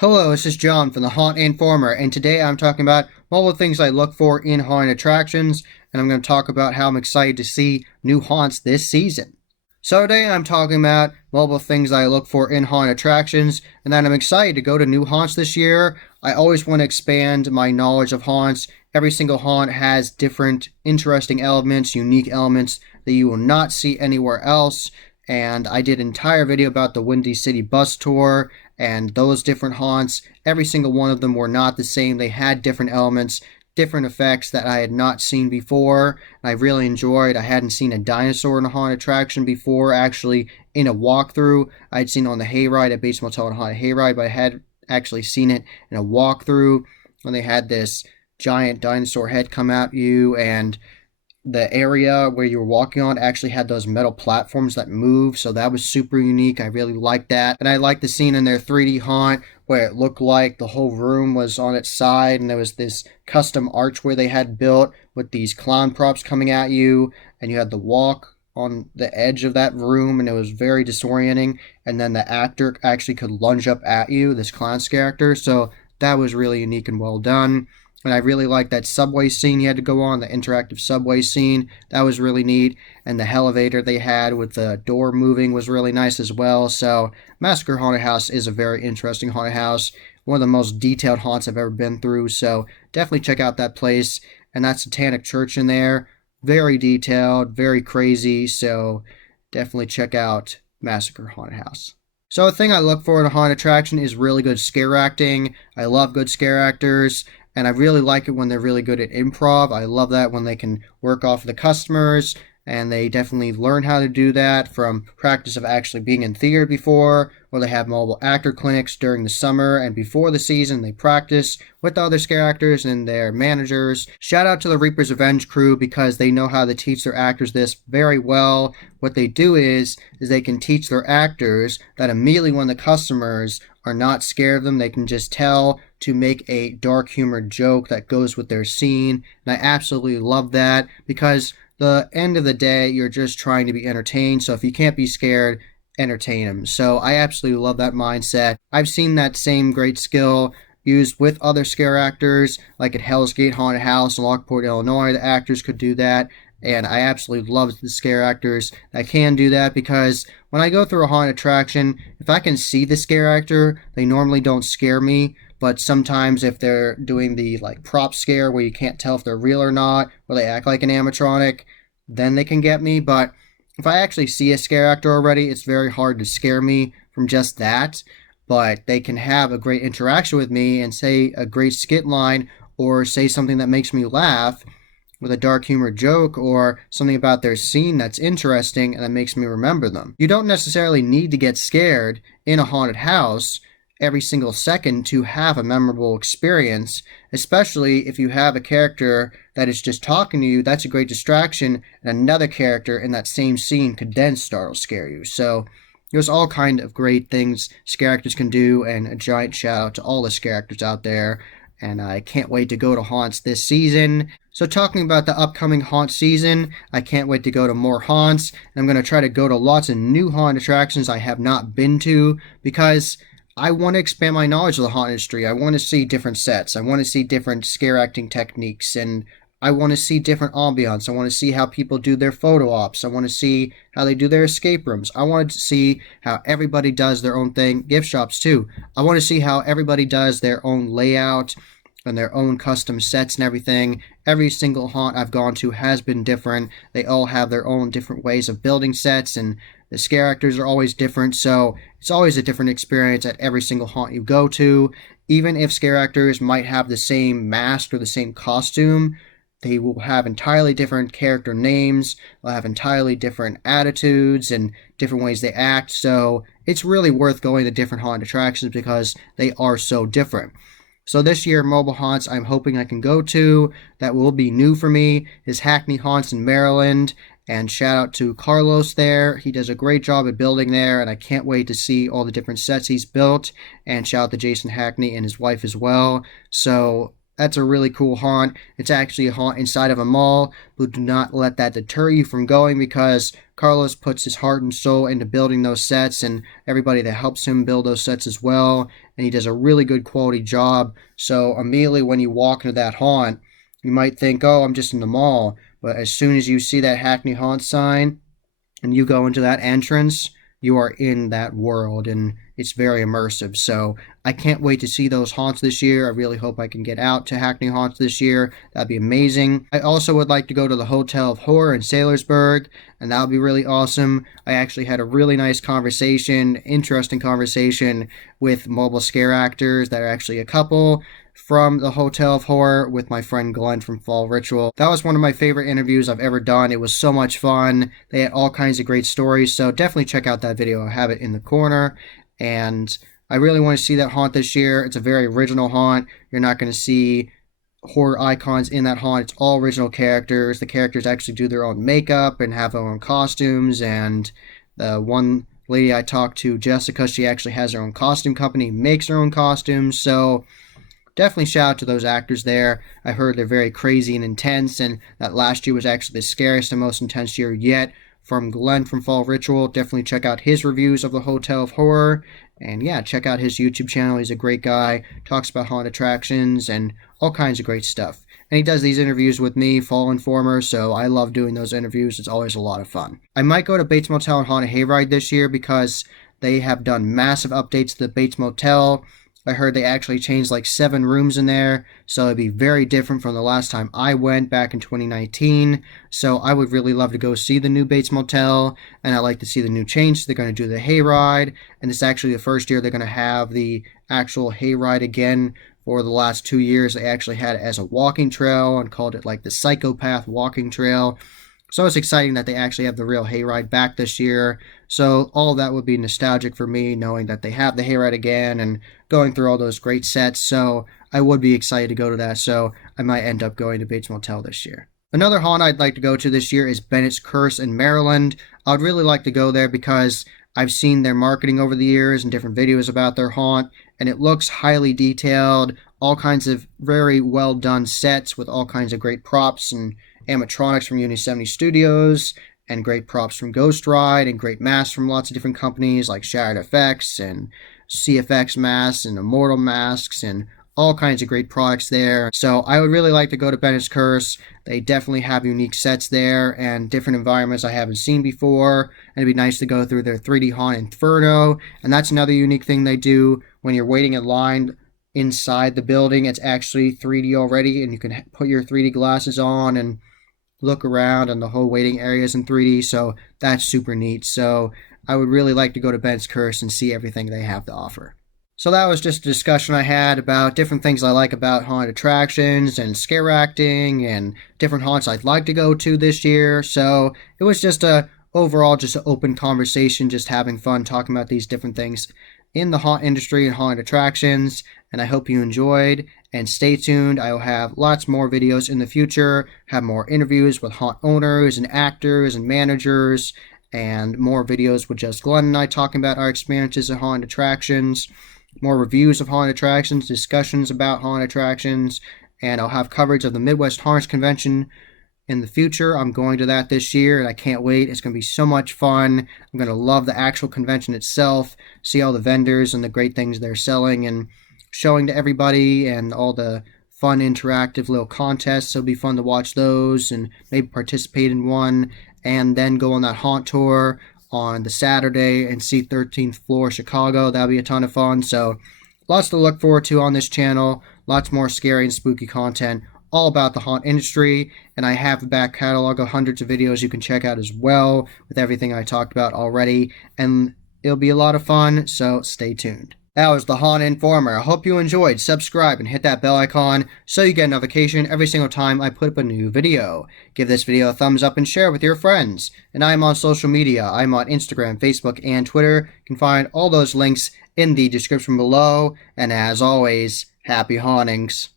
Hello, this is John from the Haunt Informer, and today I'm talking about all the things I look for in haunted attractions, and I'm going to talk about how I'm excited to see new haunts this season. So today I'm talking about multiple things I look for in haunted attractions, and that I'm excited to go to new haunts this year. I always want to expand my knowledge of haunts. Every single haunt has different interesting elements, unique elements that you will not see anywhere else. And I did an entire video about the Windy City bus tour and those different haunts. Every single one of them were not the same. They had different elements, different effects that I had not seen before. I really enjoyed. I hadn't seen a dinosaur in a haunted attraction before, actually in a walkthrough. I'd seen it on the hayride at Bates Motel and Haunted Hayride, but I had actually seen it in a walkthrough when they had this giant dinosaur head come at you, and the area where you were walking on actually had those metal platforms that move, so that was super unique. I really liked that. And I liked the scene in their 3D haunt where it looked like the whole room was on its side and there was this custom archway they had built with these clown props coming at you, and you had to walk on the edge of that room, and it was very disorienting. And then the actor actually could lunge up at you, this clown character, so that was really unique and well done. And I really liked that subway scene you had to go on, the interactive subway scene. That was really neat. And the elevator they had with the door moving was really nice as well. So Massacre Haunted House is a very interesting haunted house. One of the most detailed haunts I've ever been through. So definitely check out that place. And that Satanic Church in there. Very detailed, very crazy. So definitely check out Massacre Haunted House. So a thing I look for in a haunted attraction is really good scare acting. I love good scare actors. And I really like it when they're really good at improv. I love that when they can work off the customers, and they definitely learn how to do that from practice of actually being in theater before, or they have mobile actor clinics during the summer and before the season. They practice with the other scare actors and their managers. Shout out to the Reaper's Revenge crew because they know how to teach their actors this very well. What they do is they can teach their actors that immediately when the customers are not scared of them, they can just tell to make a dark humor joke that goes with their scene. And I absolutely love that because the end of the day, you're just trying to be entertained. So if you can't be scared, entertain them. So I absolutely love that mindset. I've seen that same great skill used with other scare actors, like at Hell's Gate Haunted House in Lockport, Illinois. The actors could do that. And I absolutely love the scare actors that can do that because when I go through a haunted attraction, if I can see the scare actor, they normally don't scare me. But sometimes if they're doing the like prop scare where you can't tell if they're real or not, or they act like an animatronic, then they can get me. But if I actually see a scare actor already, it's very hard to scare me from just that. But they can have a great interaction with me and say a great skit line or say something that makes me laugh with a dark humor joke or something about their scene that's interesting and that makes me remember them. You don't necessarily need to get scared in a haunted house every single second to have a memorable experience, especially if you have a character that is just talking to you. That's a great distraction, and another character in that same scene could then startle scare you. So there's all kind of great things scare actors can do, and a giant shout out to all the scare actors out there. And I can't wait to go to haunts this season. So talking about the upcoming haunt season, I can't wait to go to more haunts. And I'm going to try to go to lots of new haunt attractions I have not been to because I want to expand my knowledge of the haunt industry. I want to see different sets. I want to see different scare acting techniques, and I want to see different ambiance. I want to see how people do their photo ops. I want to see how they do their escape rooms. I want to see how everybody does their own thing. Gift shops too. I want to see how everybody does their own layout and their own custom sets and everything. Every single haunt I've gone to has been different. They all have their own different ways of building sets, and the scare actors are always different, so it's always a different experience at every single haunt you go to. Even if scare actors might have the same mask or the same costume, they will have entirely different character names, they'll have entirely different attitudes and different ways they act, so it's really worth going to different haunted attractions because they are so different. So this year, mobile haunts I'm hoping I can go to that will be new for me is Hackney Haunts in Maryland. And shout out to Carlos there. He does a great job at building there, and I can't wait to see all the different sets he's built. And shout out to Jason Hackney and his wife as well. So that's a really cool haunt. It's actually a haunt inside of a mall, but do not let that deter you from going because Carlos puts his heart and soul into building those sets, and everybody that helps him build those sets as well, and he does a really good quality job. So immediately when you walk into that haunt, you might think, oh, I'm just in the mall, but as soon as you see that Hackney Haunt sign and you go into that entrance, you are in that world, and it's very immersive. So I can't wait to see those haunts this year. I really hope I can get out to Hackney Haunts this year. That'd be amazing. I also would like to go to the Hotel of Horror in Saylorsburg, and that would be really awesome. I actually had a really nice conversation, interesting conversation with mobile scare actors that are actually a couple from the Hotel of Horror with my friend Glenn from Fall Ritual. That was one of my favorite interviews I've ever done. It was so much fun. They had all kinds of great stories, so definitely check out that video. I have it in the corner, and I really want to see that haunt this year. It's a very original haunt. You're not going to see horror icons in that haunt. It's all original characters. The characters actually do their own makeup and have their own costumes, and the one lady I talked to, Jessica, she actually has her own costume company, makes her own costumes, so definitely shout out to those actors there. I heard they're very crazy and intense, and that last year was actually the scariest and most intense year yet. From Glenn from Fall Ritual, definitely check out his reviews of the Hotel of Horror, and yeah, check out his YouTube channel. He's a great guy, talks about haunted attractions and all kinds of great stuff. And he does these interviews with me, Fall Informer, so I love doing those interviews. It's always a lot of fun. I might go to Bates Motel and Haunted Hayride this year because they have done massive updates to the Bates Motel. I heard they actually changed like 7 rooms in there, so it'd be very different from the last time I went back in 2019. So I would really love to go see the new Bates Motel, and I'd like to see the new change. They're going to do the hayride, and this is actually the first year they're going to have the actual hayride again. For the last 2 years, they actually had it as a walking trail and called it like the Psychopath Walking Trail. So it's exciting that they actually have the real hayride back this year. So all of that would be nostalgic for me, knowing that they have the hayride again and going through all those great sets. So I would be excited to go to that. So I might end up going to Bates Motel this year. Another haunt I'd like to go to this year is Bennett's Curse in Maryland. I'd really like to go there because I've seen their marketing over the years and different videos about their haunt, and it looks highly detailed, all kinds of very well done sets with all kinds of great props and animatronics from Uni70 Studios, and great props from Ghost Ride, and great masks from lots of different companies like Shattered FX and CFX masks and Immortal masks and all kinds of great products there. So I would really like to go to Bennett's Curse. They definitely have unique sets there and different environments I haven't seen before. And it'd be nice to go through their 3D Haunt Inferno. And that's another unique thing they do when you're waiting in line inside the building. It's actually 3D already, and you can put your 3D glasses on and look around, and the whole waiting area is in 3D, so that's super neat. So I would really like to go to Bennett's Curse and see everything they have to offer. So that was just a discussion I had about different things I like about haunted attractions and scare acting and different haunts I'd like to go to this year. So it was just overall just an open conversation, just having fun talking about these different things in the haunt industry and haunted attractions, and I hope you enjoyed, and stay tuned. I will have lots more videos in the future, have more interviews with haunt owners and actors and managers, and more videos with just Glenn and I talking about our experiences at haunted attractions, more reviews of haunted attractions, discussions about haunted attractions, and I'll have coverage of the Midwest Haunts Convention in the future. I'm going to that this year, and I can't wait. It's going to be so much fun. I'm going to love the actual convention itself, see all the vendors and the great things they're selling and showing to everybody, and all the fun interactive little contests. It'll be fun to watch those and maybe participate in one, and then go on that haunt tour on the Saturday and see 13th Floor Chicago. That'll be a ton of fun. So lots to look forward to on this channel. Lots more scary and spooky content all about the haunt industry, and I have a back catalog of hundreds of videos you can check out as well with everything I talked about already, and it'll be a lot of fun, so stay tuned. That was the Haunt Informer. I hope you enjoyed. Subscribe and hit that bell icon so you get a notification every single time I put up a new video. Give this video a thumbs up and share with your friends. And I'm on social media. I'm on Instagram, Facebook, and Twitter. You can find all those links in the description below. And as always, happy hauntings.